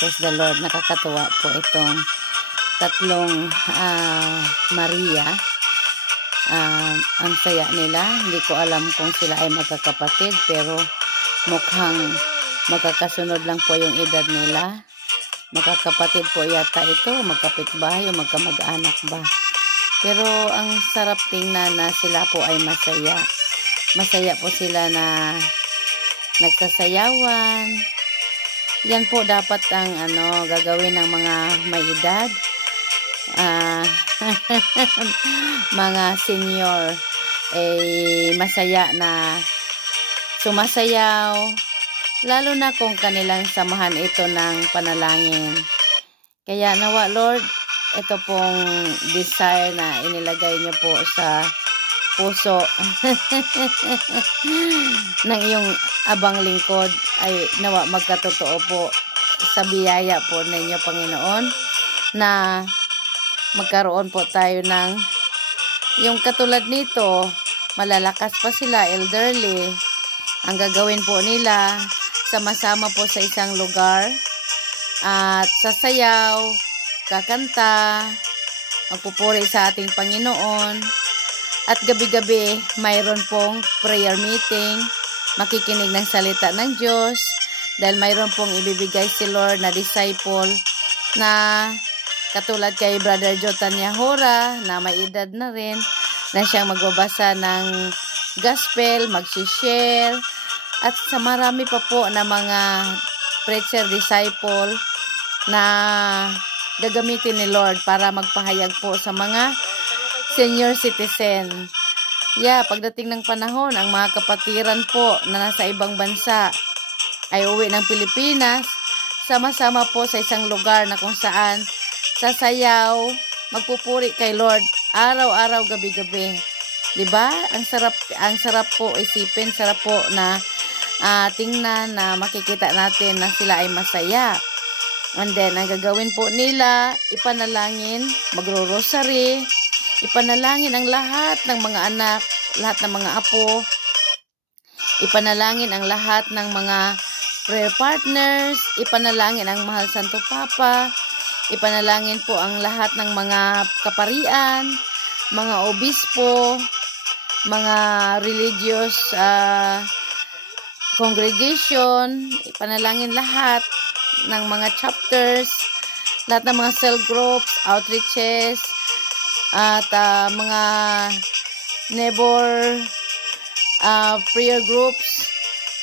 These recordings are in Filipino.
Praise the Lord. Nakakatuwa po itong tatlong Maria. Ang saya nila. Hindi ko alam kung sila ay magkakapatid, pero mukhang magkakasunod lang po yung edad nila. Magkakapatid po yata ito, magkapitbahay o magkamag-anak ba. Pero ang sarap tingnan na sila po ay masaya. Masaya po sila na nagsasayawan. Yan po dapat ang gagawin ng mga may edad. Mga senior masaya na sumasayaw, lalo na kung kanilang samahan ito ng panalangin. Kaya nawa Lord, ito pong desire na inilagay niyo po sa puso ng iyong abang lingkod ay nawa magkatotoo po sa biyaya po ninyo, Panginoon, na magkaroon po tayo ng yung katulad nito. Malalakas pa sila, elderly. Ang gagawin po nila, sama-sama po sa isang lugar at sasayaw, kakanta, magpupuri sa ating Panginoon. At gabi-gabi, mayroon pong prayer meeting, makikinig ng salita ng Diyos, dahil mayroon pong ibibigay si Lord na disciple na katulad kay Brother Jotan Yahora na may edad na rin, na siyang magbabasa ng gospel, mag-share, at sa marami pa po na mga preacher disciple na gagamitin ni Lord para magpahayag po sa mga senior citizen. Pagdating ng panahon, ang mga kapatiran po na nasa ibang bansa ay uwi ng Pilipinas, sama-sama po sa isang lugar na kung saan sasayaw, magpupuri kay Lord araw-araw, gabi-gabi. 'Di ba? Ang sarap po isipin, sarap po na tingnan na makikita natin na sila ay masaya. And then, ang gagawin po nila, ipanalangin, magro-rosary, ipanalangin ang lahat ng mga anak, lahat ng mga apo, ipanalangin ang lahat ng mga prayer partners, ipanalangin ang Mahal Santo Papa, ipanalangin po ang lahat ng mga kaparian, mga obispo, mga religious congregation, ipanalangin lahat ng mga chapters, lahat ng mga cell groups, outreaches, at mga neighbor prayer groups,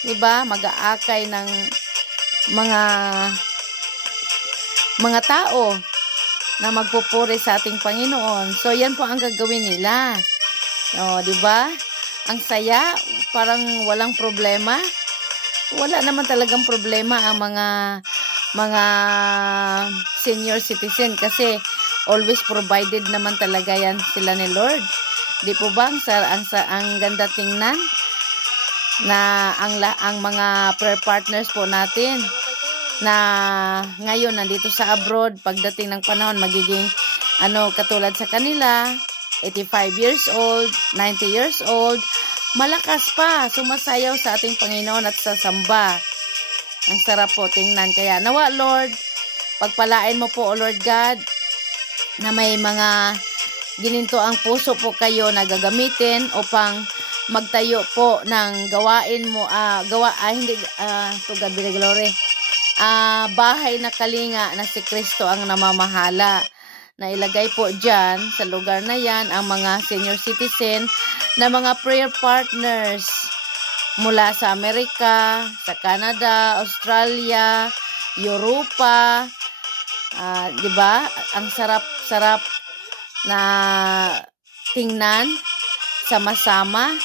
diba? Mag-aakay ng mga tao na magpupuri sa ating Panginoon. So, yan po ang gagawin nila. Diba? Ang saya, parang walang problema. Wala naman talagang problema ang mga senior citizen kasi always provided naman talaga yan sila ni Lord. Di po ba ang ganda tingnan na ang mga prayer partners po natin na ngayon nandito sa abroad, pagdating ng panahon magiging katulad sa kanila, 85 years old, 90 years old, malakas pa sumasayaw sa ating Panginoon at sa samba. Ang sarap po tingnan. Kaya nawa Lord, pagpalain mo po, O Lord God, na may mga gininto ang puso po kayo na gagamitin upang magtayo po ng gawain mo, to God be the glory, bahay na kalinga na si Kristo ang namamahala. Na ilagay po dyan sa lugar na yan ang mga senior citizen na mga prayer partners mula sa Amerika, sa Canada, Australia, Europa. Diba? Ang sarap-sarap na tingnan, sama-sama.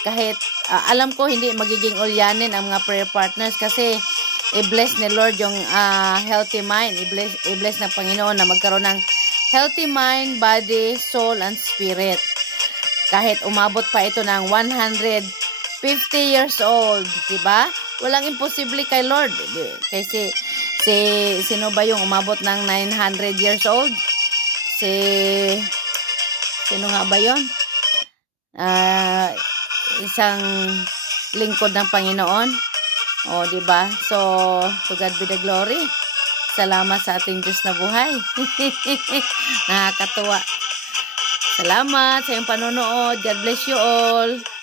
Kahit alam ko hindi magiging ulyanin ang mga prayer partners kasi i-bless ni Lord yung healthy mind. I-bless ng Panginoon na magkaroon ng healthy mind, body, soul, and spirit. Kahit umabot pa ito ng 150 years old, diba? Walang imposible kay Lord. Kasi sino ba yung umabot ng 900 years old? Sino nga ba yun? Isang lingkod ng Panginoon. O, diba? So, to God be the glory. Salamat sa ating Diyos na buhay. Nakakatuwa. Salamat sa iyong panonood. God bless you all.